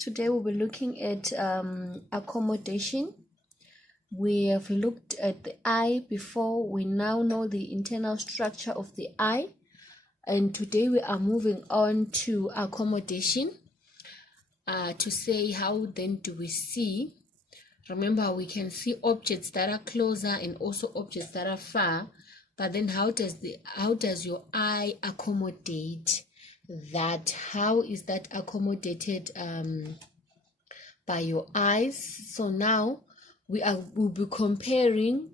Today we'll be looking at accommodation. We have looked at the eye before. We now know the internal structure of the eye. And today we are moving on to accommodation to say how then do we see. Remember, we can see objects that are closer and also objects that are far. But then how does your eye accommodate that? How is that accommodated by your eyes? So now we'll be comparing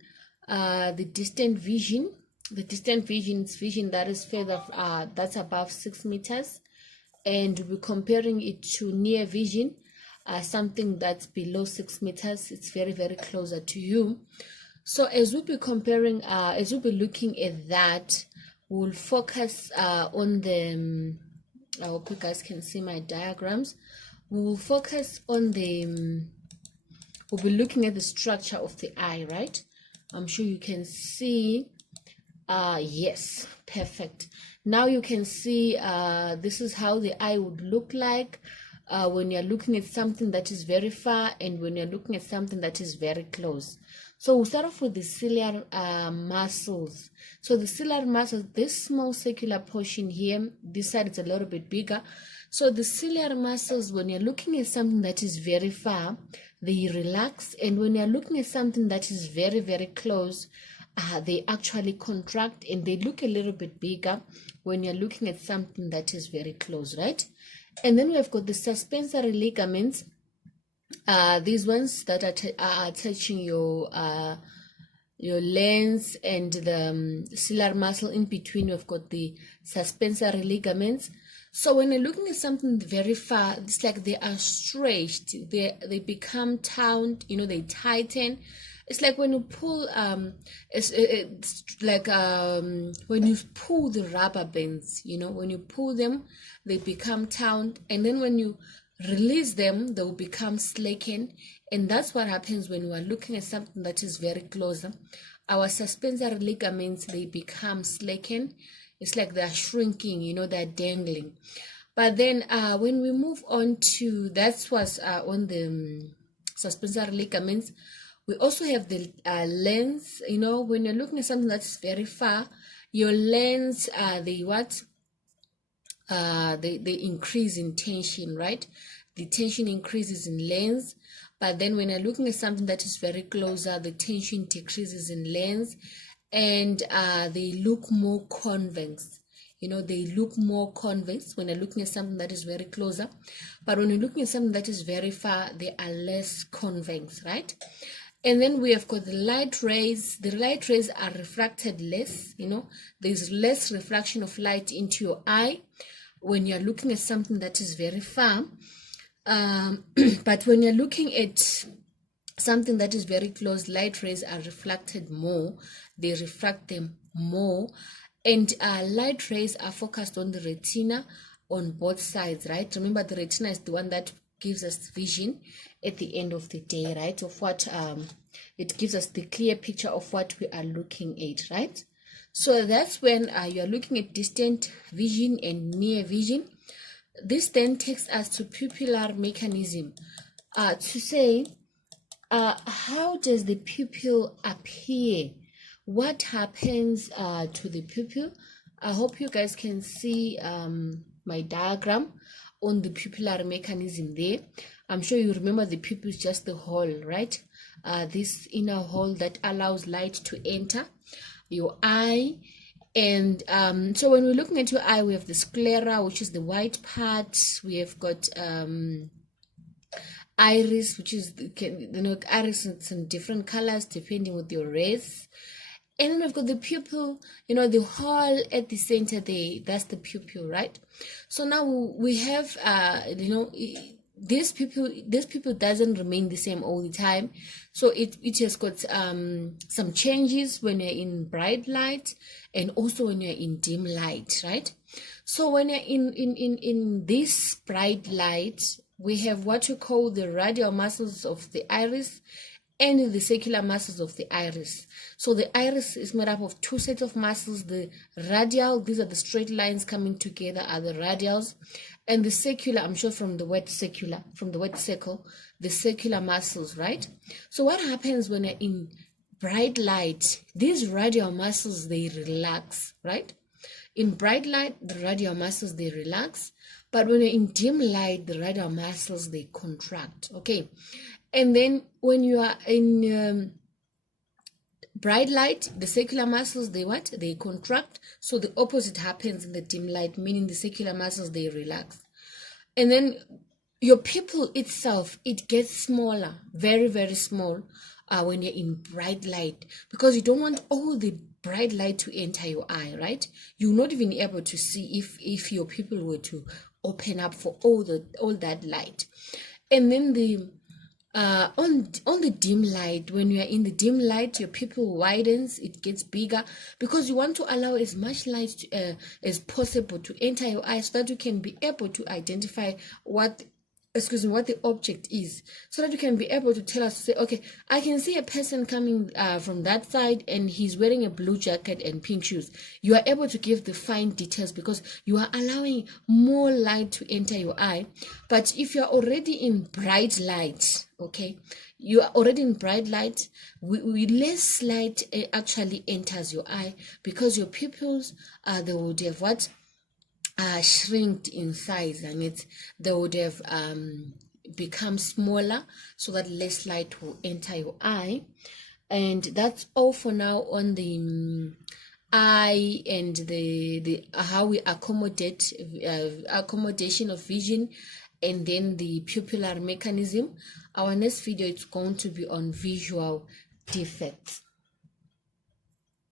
the distant vision. The distant vision is vision that is further that's above 6 meters, and we'll be comparing it to near vision, something that's below 6 meters. It's very, very closer to you. So as we'll be comparing, as we'll be looking at that, we'll focus on the I hope you guys can see my diagrams. We will focus on we'll be looking at the structure of the eye, right? I'm sure you can see. Yes, perfect. Now you can see this is how the eye would look like when you're looking at something that is very far and when you're looking at something that is very close. So we'll start off with the ciliary muscles. So the ciliary muscles, this small circular portion here, this side is a little bit bigger. So the ciliary muscles, when you're looking at something that is very far, they relax. And when you're looking at something that is very, very close, they actually contract and they look a little bit bigger when you're looking at something that is very close, right? And then we've got the suspensory ligaments. These ones that are touching your lens and the ciliary muscle in between. We've got the suspensory ligaments. So when you're looking at something very far, it's like they are stretched. They become taut. They tighten. It's like when you pull. It's like when you pull the rubber bands. When you pull them, they become taut, and then when you release them, they will become slackened. And that's what happens when we are looking at something that is very close. Our suspensory ligaments, they become slackened. It's like they're shrinking, they're dangling. But then when we move on to, that's what's on the suspensory ligaments. We also have the lens. When you're looking at something that's very far, your lens, they increase in tension, right? The tension increases in lens. But then when you're looking at something that is very closer, the tension decreases in lens, and they look more convex. They look more convex when you're looking at something that is very closer. But when you're looking at something that is very far, they are less convex, right? And then we have got the light rays. The light rays are refracted less. There's less refraction of light into your eye when you're looking at something that is very far. But when you're looking at something that is very close, light rays are reflected more. They refract them more. And light rays are focused on the retina on both sides, right? Remember, the retina is the one that gives us vision at the end of the day, right? Of what it gives us the clear picture of what we are looking at, right? So that's when you're looking at distant vision and near vision. This then takes us to pupillar mechanism to say how does the pupil appear? What happens to the pupil? I hope you guys can see my diagram on the pupillar mechanism there. I'm sure you remember the pupil is just the hole, right? This inner hole that allows light to enter your eye. And so when we're looking at your eye, we have the sclera, which is the white part. We have got iris, which is iris is in different colors depending with your race. And then we've got the pupil, the hole at the center there, that's the pupil, right? So now we have, this pupil doesn't remain the same all the time. So it has got some changes when you're in bright light and also when you're in dim light, right? So when you're in this bright light, we have what we call the radial muscles of the iris and the circular muscles of the iris. So the iris is made up of two sets of muscles. The radial, these are the straight lines coming together, are the radials, and the circular, I'm sure from the word circular, from the word circle, the circular muscles, right? So what happens when you're in bright light? These radial muscles, they relax, right? In bright light, the radial muscles, they relax, but when you're in dim light, the radial muscles, they contract, okay? And then when you are in bright light, the circular muscles, they what? They contract. So the opposite happens in the dim light, meaning the circular muscles, they relax. And then your pupil itself, it gets smaller, very, very small when you're in bright light, because you don't want all the bright light to enter your eye, right? You're not even able to see if your pupil were to open up for all that light. And then the on the dim light, when you are in the dim light, your pupil widens, it gets bigger, because you want to allow as much light as possible to enter your eye, so that you can be able to identify what the object is, so that you can be able to tell us, say, okay, I can see a person coming from that side, and he's wearing a blue jacket and pink shoes. You are able to give the fine details because you are allowing more light to enter your eye. But if you're already in bright light, okay, you are already in bright light, less light actually enters your eye, because your pupils, they would have what? Shrinked in size, and they would have become smaller, so that less light will enter your eye. And that's all for now on the eye and the how we accommodate accommodation of vision, and then the pupillar mechanism. Our next video is going to be on visual defects.